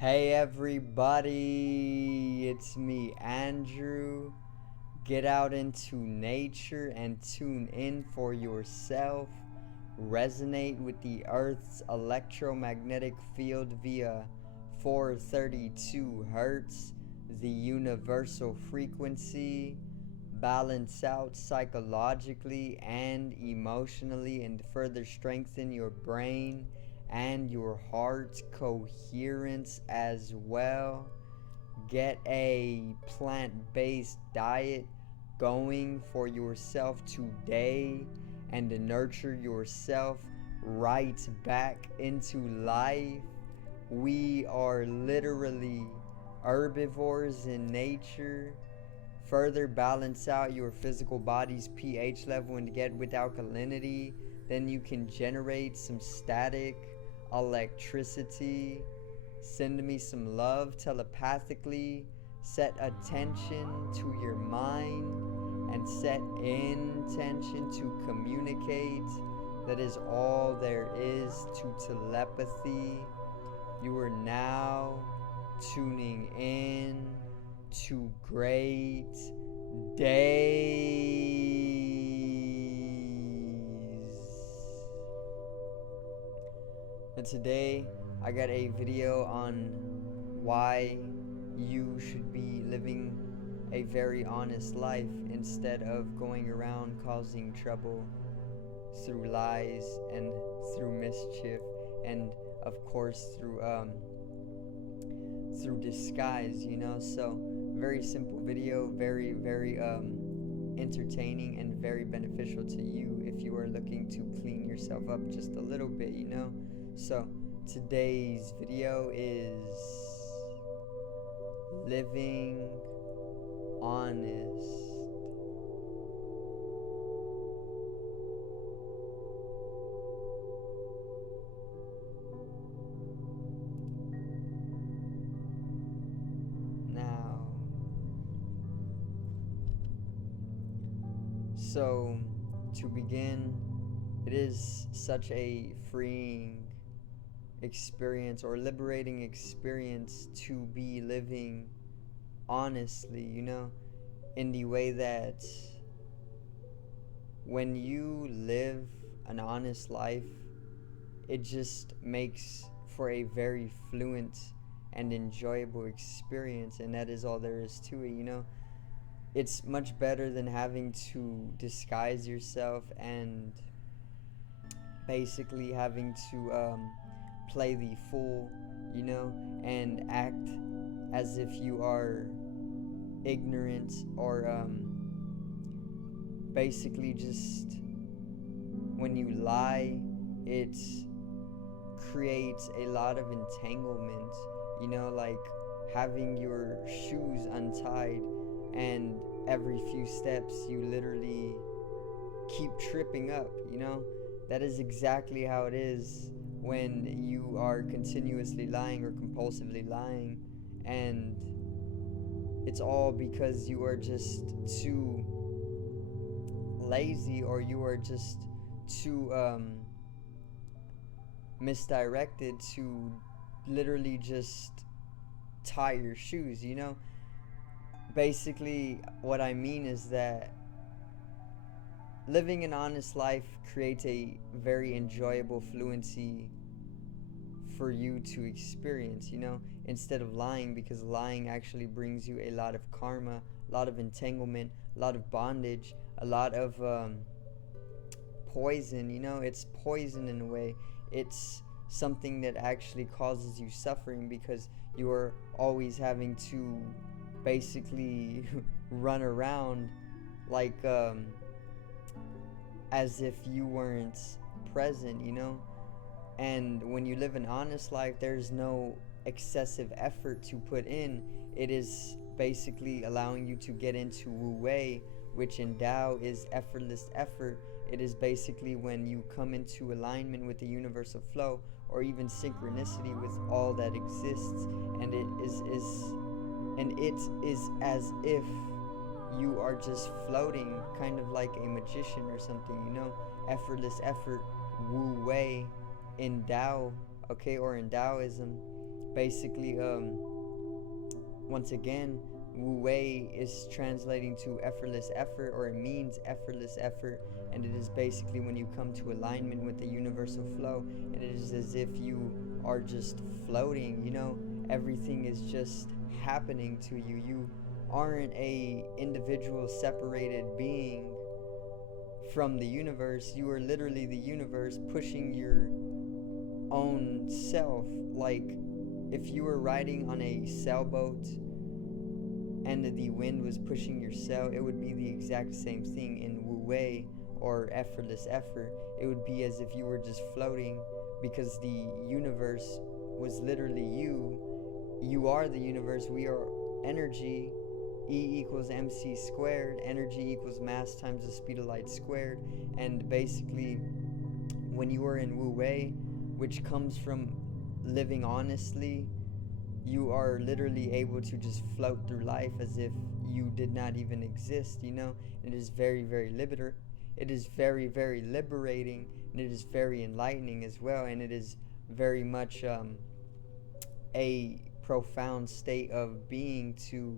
Hey everybody, it's me, Andrew. Get out into nature and tune in for yourself. Resonate with the Earth's electromagnetic field via 432 Hertz, the universal frequency. Balance out psychologically and emotionally, and further strengthen your brain and your heart coherence as well. Get a plant-based diet going for yourself today and to nurture yourself right back into life. We are literally herbivores in nature. Further balance out your physical body's pH level and get with alkalinity. Then you can generate some static electricity. Send me some love telepathically. Set attention to your mind and set intention to communicate. That is all there is to telepathy. You are now tuning in to great days. And today I got a video on why you should be living a very honest life instead of going around causing trouble through lies and through mischief and of course through disguise, so very simple video, very entertaining and very beneficial to you if you are looking to clean yourself up just a little bit, so today's video is living honest. So, to begin, it is such a freeing experience or liberating experience to be living honestly, in the way that when you live an honest life, it just makes for a very fluent and enjoyable experience, and that is all there is to it, It's much better than having to disguise yourself and basically having to play the fool, and act as if you are ignorant or basically just when you lie, it creates a lot of entanglement, like having your shoes untied and every few steps you literally keep tripping up, that is exactly how it is when you are continuously lying or compulsively lying, and it's all because you are just too lazy or you are just too misdirected to literally just tie your shoes, Basically, what I mean is that living an honest life creates a very enjoyable fluency for you to experience, instead of lying, because lying actually brings you a lot of karma, a lot of entanglement, a lot of bondage, a lot of poison, it's poison in a way. It's something that actually causes you suffering because you are always having to basically run around like as if you weren't present, and when you live an honest life, there's no excessive effort to put in. It is basically allowing you to get into wu-wei, which in Tao is effortless effort. It is basically when you come into alignment with the universal flow or even synchronicity with all that exists, and it is as if you are just floating, kind of like a magician or something, effortless effort, wu-wei in Tao, okay, or in Taoism. basically, once again, wu-wei is translating to effortless effort, or it means effortless effort, and it is basically when you come to alignment with the universal flow, and it is as if you are just floating, everything is just happening to you. You aren't a individual separated being from the universe. You are literally the universe pushing your own self. Like if you were riding on a sailboat and the wind was pushing your sail, it would be the exact same thing in wu-wei, or effortless effort. It would be as if you were just floating, because the universe was literally you. You are the universe. We are energy. E equals mc squared. Energy equals mass times the speed of light squared. And basically, when you are in wu-wei, which comes from living honestly, you are literally able to just float through life as if you did not even exist. It is very, very it is very, very liberating, and it is very enlightening as well, and it is very much a profound state of being to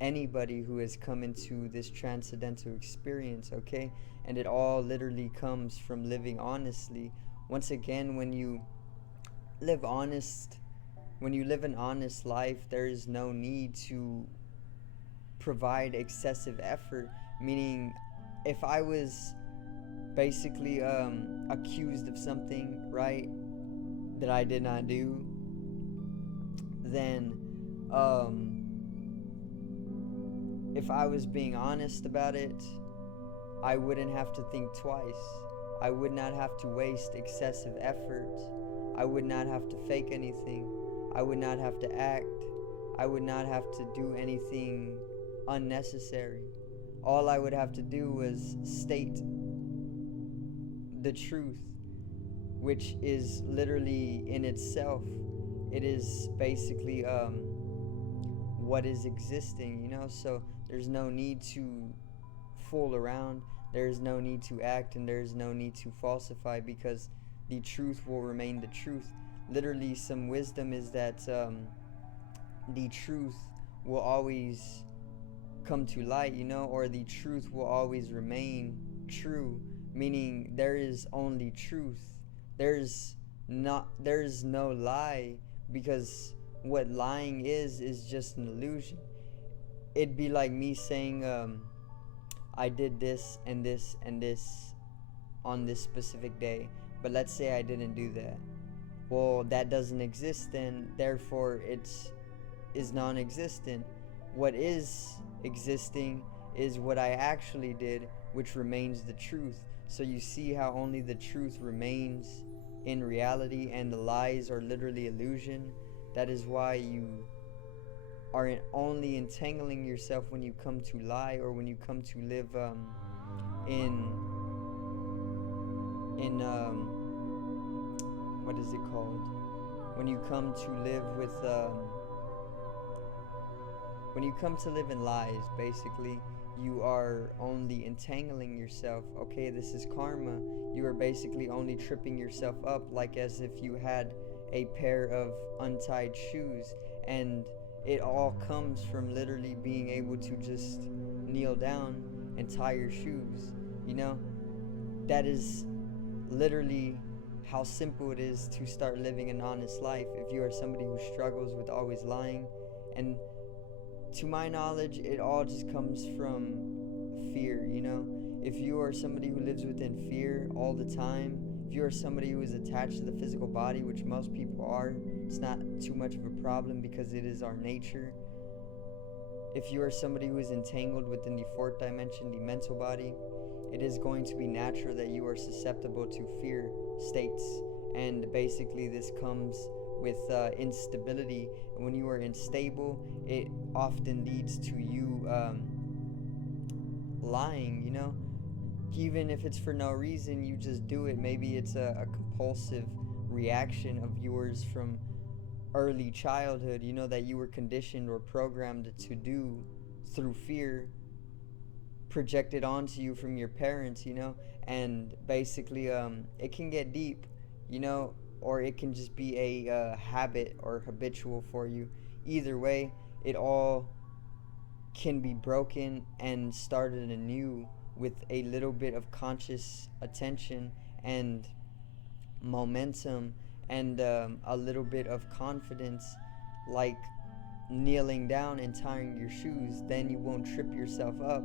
anybody who has come into this transcendental experience, okay? And it all literally comes from living honestly. Once again, when you live an honest life, there is no need to provide excessive effort. Meaning, if I was basically accused of something, right, that I did not do, then if I was being honest about it, I wouldn't have to think twice. I would not have to waste excessive effort. I would not have to fake anything. I would not have to act. I would not have to do anything unnecessary. All I would have to do was state the truth, which is literally in itself, it is basically what is existing, so there's no need to fool around, there's no need to act, and there's no need to falsify, because the truth will remain the truth. Literally, some wisdom is that the truth will always come to light, or the truth will always remain true, meaning there is only truth. There's no lie, because what lying is just an illusion. It'd be like me saying I did this and this and this on this specific day, but let's say I didn't do that. Well, that doesn't exist then, therefore is non-existent. What is existing is what I actually did, which remains the truth. So you see how only the truth remains in reality, and the lies are literally illusion. That is why you are only entangling yourself when you come to lie, or when you come to live in what is it called? When you come to live with when you come to live in lies, basically, you are only entangling yourself. Okay, this is karma. You are basically only tripping yourself up, like as if you had a pair of untied shoes, and it all comes from literally being able to just kneel down and tie your shoes. That is literally how simple it is to start living an honest life. If you are somebody who struggles with always lying, and to my knowledge, it all just comes from fear. If you are somebody who lives within fear all the time, if you are somebody who is attached to the physical body, which most people are, it's not too much of a problem, because it is our nature. If you are somebody who is entangled within the fourth dimension, the mental body, it is going to be natural that you are susceptible to fear states. And basically this comes with instability. And when you are unstable, it often leads to you lying. Even if it's for no reason, you just do it. Maybe it's a compulsive reaction of yours from early childhood, that you were conditioned or programmed to do through fear, projected onto you from your parents, and basically it can get deep. or it can just be a habit or habitual for you. Either way, it all can be broken and started anew with a little bit of conscious attention and momentum and a little bit of confidence, like kneeling down and tying your shoes. Then you won't trip yourself up.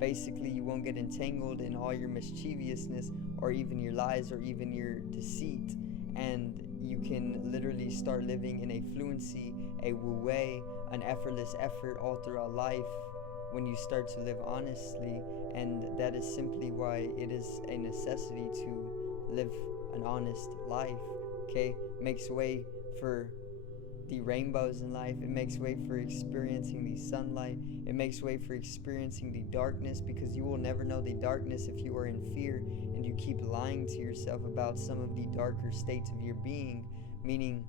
Basically, you won't get entangled in all your mischievousness or even your lies or even your deceit, and you can literally start living in a fluency, a wu-wei, an effortless effort all throughout life when you start to live honestly. And that is simply why it is a necessity to live an honest life. Okay, makes way for the rainbows in life. It makes way for experiencing the sunlight. It makes way for experiencing the darkness, because you will never know the darkness if you are in fear and you keep lying to yourself about some of the darker states of your being. Meaning,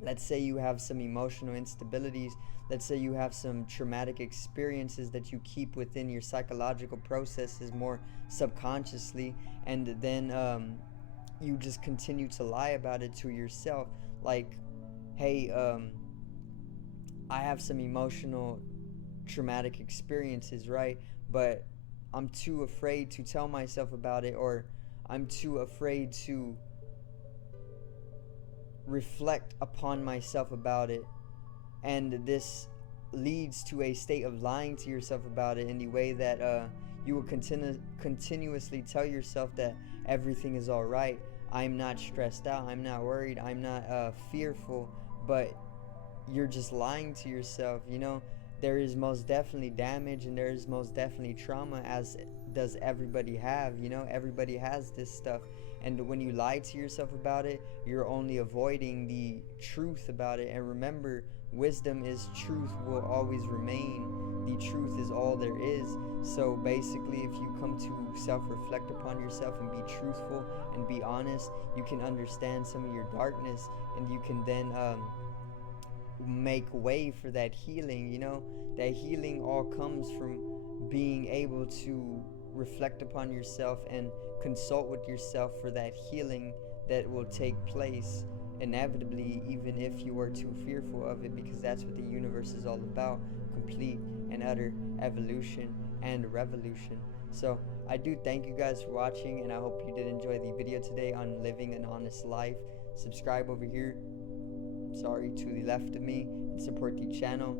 let's say you have some emotional instabilities. Let's say you have some traumatic experiences that you keep within your psychological processes more subconsciously, and then you just continue to lie about it to yourself. Like, hey, I have some emotional traumatic experiences, right? But I'm too afraid to tell myself about it, or I'm too afraid to reflect upon myself about it. And this leads to a state of lying to yourself about it in the way that you will continuously tell yourself that everything is all right. I'm not stressed out. I'm not worried. I'm not fearful. But you're just lying to yourself. You know, there is most definitely damage and there is most definitely trauma, as does everybody have. You know, everybody has this stuff. And when you lie to yourself about it, you're only avoiding the truth about it. And remember, wisdom is truth will always remain. The truth is all there is. So basically, if you come to self-reflect upon yourself and be truthful and be honest, you can understand some of your darkness, and you can then make way for that healing. You know, that healing all comes from being able to reflect upon yourself and consult with yourself for that healing that will take place inevitably, even if you are too fearful of it, because that's what the universe is all about: complete and utter evolution and revolution. So I do thank you guys for watching, and I hope you did enjoy the video today on living an honest life. Subscribe over here, sorry, to the left of me, and support the channel.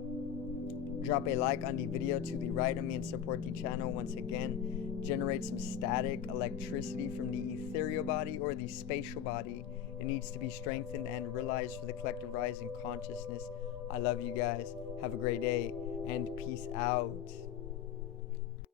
Drop a like on the video to the right of me and support the channel once again. Generate some static electricity from the ethereal body or the spatial body. It needs to be strengthened and realized for the collective rise in consciousness. I love you guys. Have a great day and peace out.